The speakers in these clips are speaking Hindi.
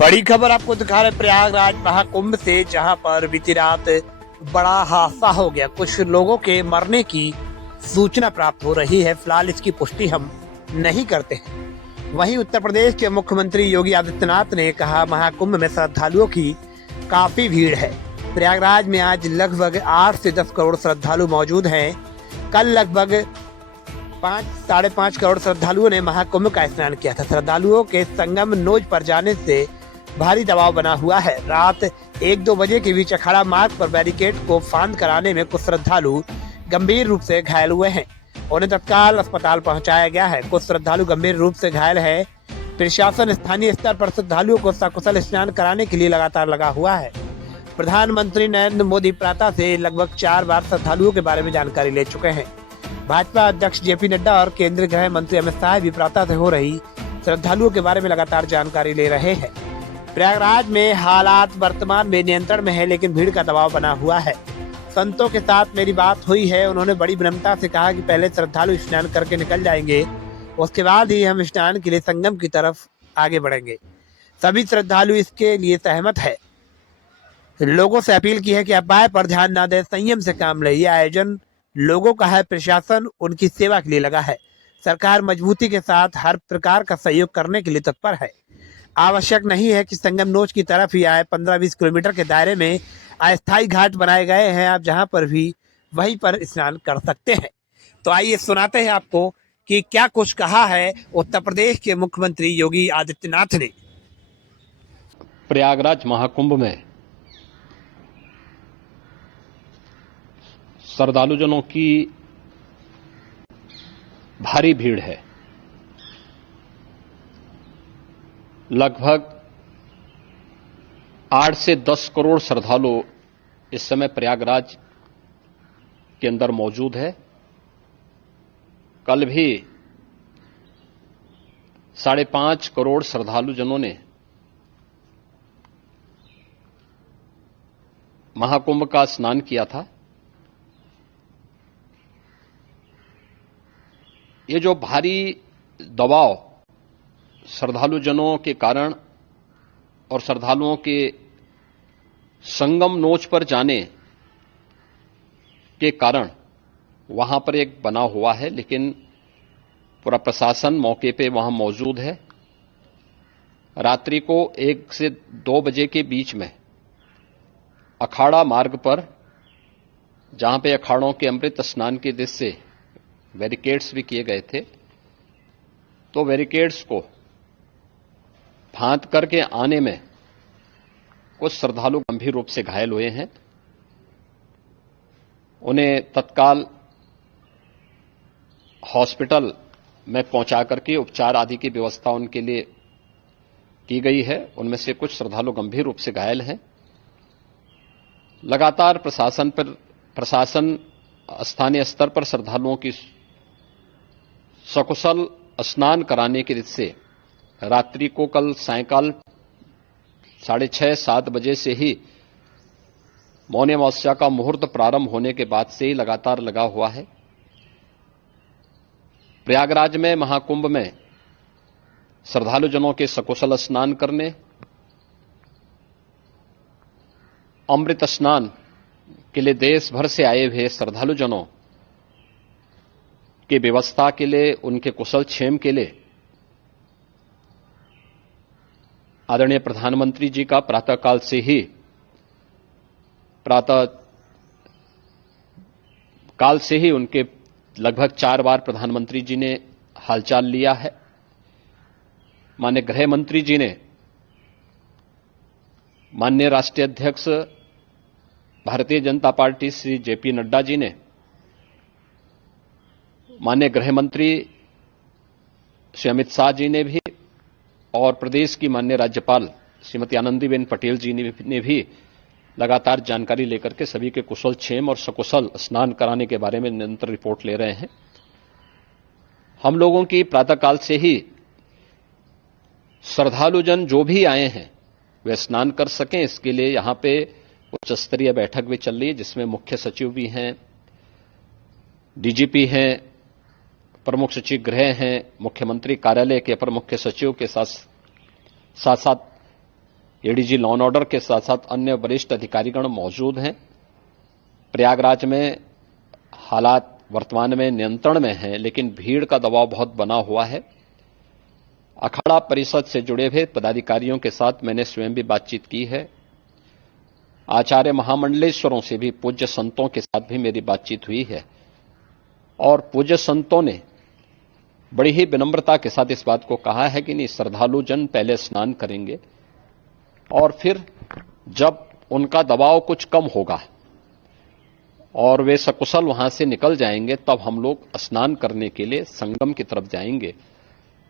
बड़ी खबर आपको दिखा रहे प्रयागराज महाकुंभ से, जहां पर बीती रात बड़ा हादसा हो गया। कुछ लोगों के मरने की सूचना प्राप्त हो रही है। फिलहाल इसकी पुष्टि हम नहीं करते हैं। वहीं उत्तर प्रदेश के मुख्यमंत्री योगी आदित्यनाथ ने कहा, महाकुंभ में श्रद्धालुओं की काफी भीड़ है। प्रयागराज में आज लगभग 8 से 10 करोड़ श्रद्धालु मौजूद हैं। कल लगभग 5-5.5 करोड़ श्रद्धालुओं ने महाकुंभ का स्नान किया था। श्रद्धालुओं के संगम नोज पर जाने से भारी दबाव बना हुआ है। रात 1-2 बजे के बीच अखाड़ा मार्ग पर बैरिकेड को फांद कराने में कुछ श्रद्धालु गंभीर रूप से घायल हुए हैं। उन्हें तत्काल अस्पताल पहुंचाया गया है। कुछ श्रद्धालु गंभीर रूप से घायल है। प्रशासन स्थानीय स्तर पर श्रद्धालुओं को सकुशल स्नान कराने के लिए लगातार लगा हुआ है। प्रधानमंत्री नरेंद्र मोदी प्रातः से लगभग 4 बार श्रद्धालुओं के बारे में जानकारी ले चुके हैं। भाजपा अध्यक्ष जेपी नड्डा और केंद्रीय गृह मंत्री अमित शाह भी प्रातः से हो रही श्रद्धालुओं के बारे में लगातार जानकारी ले रहे हैं। प्रयागराज में हालात वर्तमान में नियंत्रण में है, लेकिन भीड़ का दबाव बना हुआ है। संतों के साथ मेरी बात हुई है। उन्होंने बड़ी विनम्रता से कहा कि पहले श्रद्धालु स्नान करके निकल जाएंगे, उसके बाद ही हम स्नान के लिए संगम की तरफ आगे बढ़ेंगे। सभी श्रद्धालु इसके लिए सहमत है। लोगों से अपील की है कि अफवाह पर ध्यान न दें, संयम से काम ले। ये आयोजन लोगों का है, प्रशासन उनकी सेवा के लिए लगा है। सरकार मजबूती के साथ हर प्रकार का सहयोग करने के लिए तत्पर है। आवश्यक नहीं है कि संगम नोच की तरफ ही आए। 15-20 किलोमीटर के दायरे में अस्थायी घाट बनाए गए हैं। आप जहां पर भी वहीं पर स्नान कर सकते हैं। तो आइए सुनाते हैं आपको कि क्या कुछ कहा है उत्तर प्रदेश के मुख्यमंत्री योगी आदित्यनाथ ने। प्रयागराज महाकुंभ में श्रद्धालुजनों की भारी भीड़ है। लगभग 8 से 10 करोड़ श्रद्धालु इस समय प्रयागराज के अंदर मौजूद है। कल भी 5.5 करोड़ श्रद्धालुजनों ने महाकुंभ का स्नान किया था। ये जो भारी दबाव श्रद्धालुजनों के कारण और श्रद्धालुओं के संगम नोच पर जाने के कारण वहां पर एक बना हुआ है, लेकिन पूरा प्रशासन मौके पे वहां मौजूद है। रात्रि को 1 से 2 बजे के बीच में अखाड़ा मार्ग पर, जहां पे अखाड़ों के अमृत स्नान के दृश्य से बैरिकेड्स भी किए गए थे, तो बैरिकेड्स को फांद करके आने में कुछ श्रद्धालु गंभीर रूप से घायल हुए हैं। उन्हें तत्काल हॉस्पिटल में पहुंचा करके उपचार आदि की व्यवस्था उनके लिए की गई है। उनमें से कुछ श्रद्धालु गंभीर रूप से घायल हैं। लगातार प्रशासन स्थानीय स्तर पर श्रद्धालुओं की सकुशल स्नान कराने के दृष्टि से रात्रि को कल सायंकाल 6:30-7 बजे से ही मौनी अमावस्या का मुहूर्त प्रारंभ होने के बाद से ही लगातार लगा हुआ है। प्रयागराज में महाकुंभ में श्रद्धालुजनों के सकुशल स्नान करने, अमृत स्नान के लिए देश भर से आए हुए श्रद्धालुजनों की व्यवस्था के लिए, उनके कुशल क्षेम के लिए आदरणीय प्रधानमंत्री जी का प्रातःकाल से ही उनके लगभग 4 बार प्रधानमंत्री जी ने हालचाल लिया है। माननीय गृह मंत्री जी ने, माननीय राष्ट्रीय अध्यक्ष भारतीय जनता पार्टी श्री जेपी नड्डा जी ने, माननीय गृह मंत्री श्री अमित शाह जी ने भी, और प्रदेश की माननीय राज्यपाल श्रीमती आनंदीबेन पटेल जी ने भी लगातार जानकारी लेकर के सभी के कुशल क्षेम और सकुशल स्नान कराने के बारे में निरंतर रिपोर्ट ले रहे हैं। हम लोगों की प्रातःकाल से ही श्रद्धालुजन जो भी आए हैं वे स्नान कर सकें, इसके लिए यहां पे उच्च स्तरीय बैठक भी चल रही है, जिसमें मुख्य सचिव भी हैं, डीजीपी हैं, प्रमुख सचिव गृह हैं, मुख्यमंत्री कार्यालय के अपर मुख्य सचिव के साथ साथ एडीजी लॉ एंड ऑर्डर के साथ साथ अन्य वरिष्ठ अधिकारीगण मौजूद हैं। प्रयागराज में हालात वर्तमान में नियंत्रण में हैं, लेकिन भीड़ का दबाव बहुत बना हुआ है। अखाड़ा परिषद से जुड़े हुए पदाधिकारियों के साथ मैंने स्वयं भी बातचीत की है। आचार्य महामंडलेश्वरों से भी, पूज्य संतों के साथ भी मेरी बातचीत हुई है और पूज्य संतों ने बड़ी ही विनम्रता के साथ इस बात को कहा है कि नहीं, श्रद्धालु जन पहले स्नान करेंगे और फिर जब उनका दबाव कुछ कम होगा और वे सकुशल वहां से निकल जाएंगे, तब हम लोग स्नान करने के लिए संगम की तरफ जाएंगे।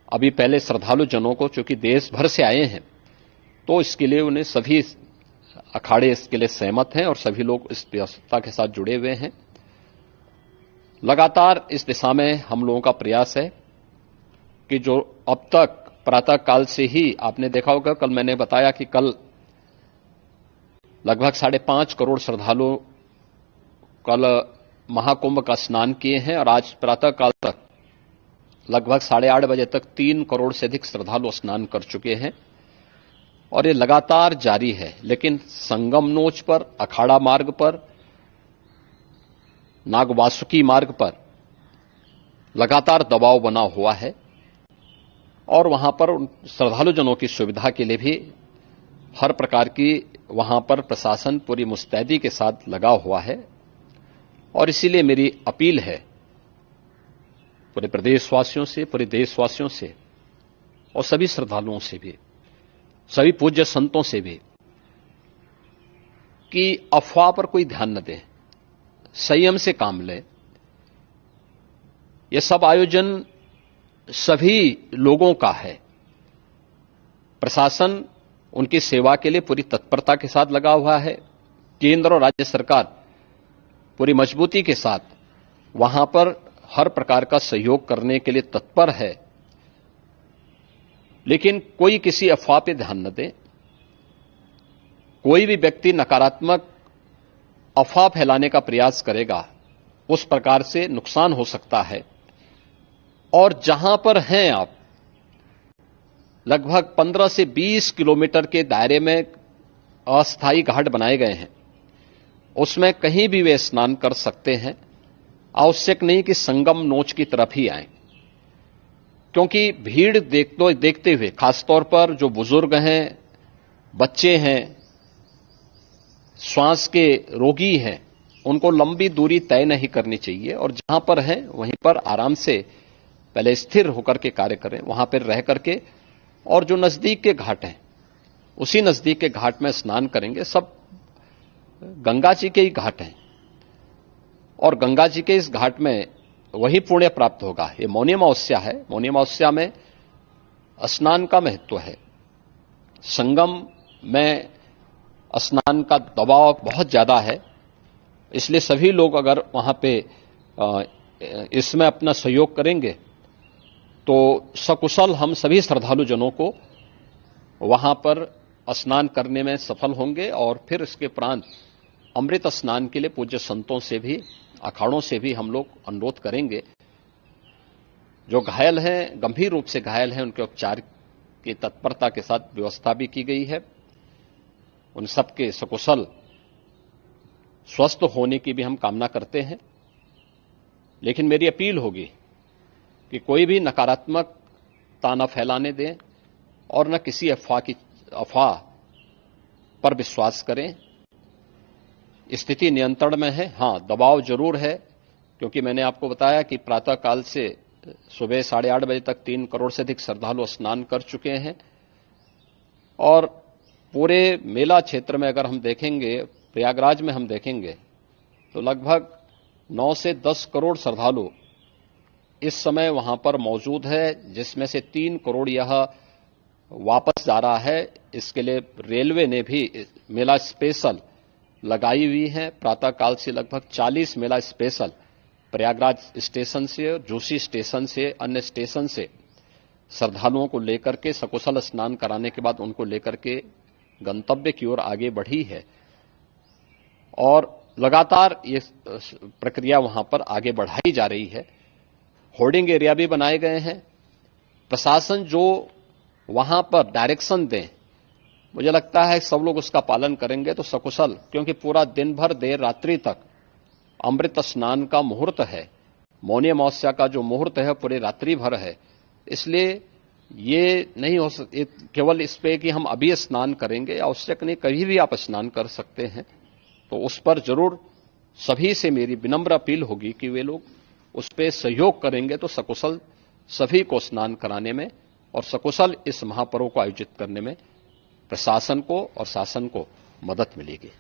अभी पहले श्रद्धालु जनों को, चूंकि देश भर से आए हैं, तो इसके लिए उन्हें सभी अखाड़े इसके लिए सहमत हैं और सभी लोग इस व्यवस्था के साथ जुड़े हुए हैं। लगातार इस दिशा में हम लोगों का प्रयास है कि जो अब तक प्रातः काल से ही आपने देखा होगा, कल मैंने बताया कि कल लगभग 5.5 करोड़ श्रद्धालु कल महाकुंभ का स्नान किए हैं और आज प्रातः काल तक लगभग 8:30 बजे तक 3 करोड़ से अधिक श्रद्धालु स्नान कर चुके हैं और ये लगातार जारी है। लेकिन संगम नोच पर, अखाड़ा मार्ग पर, नागवासुकी मार्ग पर लगातार दबाव बना हुआ है और वहां पर श्रद्धालु जनों की सुविधा के लिए भी हर प्रकार की वहां पर प्रशासन पूरी मुस्तैदी के साथ लगा हुआ है। और इसीलिए मेरी अपील है पूरे प्रदेशवासियों से, पूरे देशवासियों से और सभी श्रद्धालुओं से भी, सभी पूज्य संतों से भी, कि अफवाह पर कोई ध्यान न दें, संयम से काम लें। यह सब आयोजन सभी लोगों का है। प्रशासन उनकी सेवा के लिए पूरी तत्परता के साथ लगा हुआ है। केंद्र और राज्य सरकार पूरी मजबूती के साथ वहां पर हर प्रकार का सहयोग करने के लिए तत्पर है। लेकिन कोई किसी अफवाह पे ध्यान न दे। कोई भी व्यक्ति नकारात्मक अफवाह फैलाने का प्रयास करेगा, उस प्रकार से नुकसान हो सकता है। और जहां पर हैं आप, लगभग 15 से 20 किलोमीटर के दायरे में अस्थायी घाट बनाए गए हैं, उसमें कहीं भी वे स्नान कर सकते हैं। आवश्यक नहीं कि संगम नोच की तरफ ही आएं, क्योंकि भीड़ देखते हुए, खासतौर पर जो बुजुर्ग हैं, बच्चे हैं, श्वास के रोगी हैं, उनको लंबी दूरी तय नहीं करनी चाहिए और जहां पर हैं वहीं पर आराम से पहले स्थिर होकर के कार्य करें, वहां पर रह करके, और जो नजदीक के घाट हैं उसी नजदीक के घाट में स्नान करेंगे। सब गंगा जी के ही घाट हैं और गंगा जी के इस घाट में वही पुण्य प्राप्त होगा। ये मौनी अमावस्या है, मौनी अमावस्या में स्नान का महत्व है। संगम में स्नान का दबाव बहुत ज्यादा है, इसलिए सभी लोग अगर वहां पे इसमें अपना सहयोग करेंगे तो सकुशल हम सभी श्रद्धालु जनों को वहां पर स्नान करने में सफल होंगे और फिर इसके उपरांत अमृत स्नान के लिए पूज्य संतों से भी, अखाड़ों से भी हम लोग अनुरोध करेंगे। जो घायल हैं, गंभीर रूप से घायल हैं, उनके उपचार की तत्परता के साथ व्यवस्था भी की गई है। उन सबके सकुशल स्वस्थ होने की भी हम कामना करते हैं। लेकिन मेरी अपील होगी कि कोई भी नकारात्मकता न फैलाने दें और न किसी अफवाह पर विश्वास करें। स्थिति नियंत्रण में है। हां, दबाव जरूर है, क्योंकि मैंने आपको बताया कि प्रातः काल से सुबह 8:30 बजे तक 3 करोड़ से अधिक श्रद्धालु स्नान कर चुके हैं और पूरे मेला क्षेत्र में अगर हम देखेंगे, प्रयागराज में हम देखेंगे तो लगभग 9 से 10 करोड़ श्रद्धालु इस समय वहां पर मौजूद है, जिसमें से 3 करोड़ यह वापस जा रहा है। इसके लिए रेलवे ने भी मेला स्पेशल लगाई हुई है। प्रातः काल से लगभग 40 मेला स्पेशल प्रयागराज स्टेशन से, जोशी स्टेशन से, अन्य स्टेशन से श्रद्धालुओं को लेकर के सकुशल स्नान कराने के बाद उनको लेकर के गंतव्य की ओर आगे बढ़ी है और लगातार ये प्रक्रिया वहां पर आगे बढ़ाई जा रही है। होर्डिंग एरिया भी बनाए गए हैं। प्रशासन जो वहां पर डायरेक्शन दें, मुझे लगता है सब लोग उसका पालन करेंगे तो सकुशल, क्योंकि पूरा दिन भर देर रात्रि तक अमृत स्नान का मुहूर्त है, मौनी अमावस्या का जो मुहूर्त है पूरे रात्रि भर है। इसलिए ये नहीं हो केवल इस पे कि हम अभी स्नान करेंगे, आवश्यक नहीं, कभी भी आप स्नान कर सकते हैं। तो उस पर जरूर सभी से मेरी विनम्र अपील होगी कि वे लोग उस पर सहयोग करेंगे तो सकुशल सभी को स्नान कराने में और सकुशल इस महापर्व को आयोजित करने में प्रशासन को और शासन को मदद मिलेगी।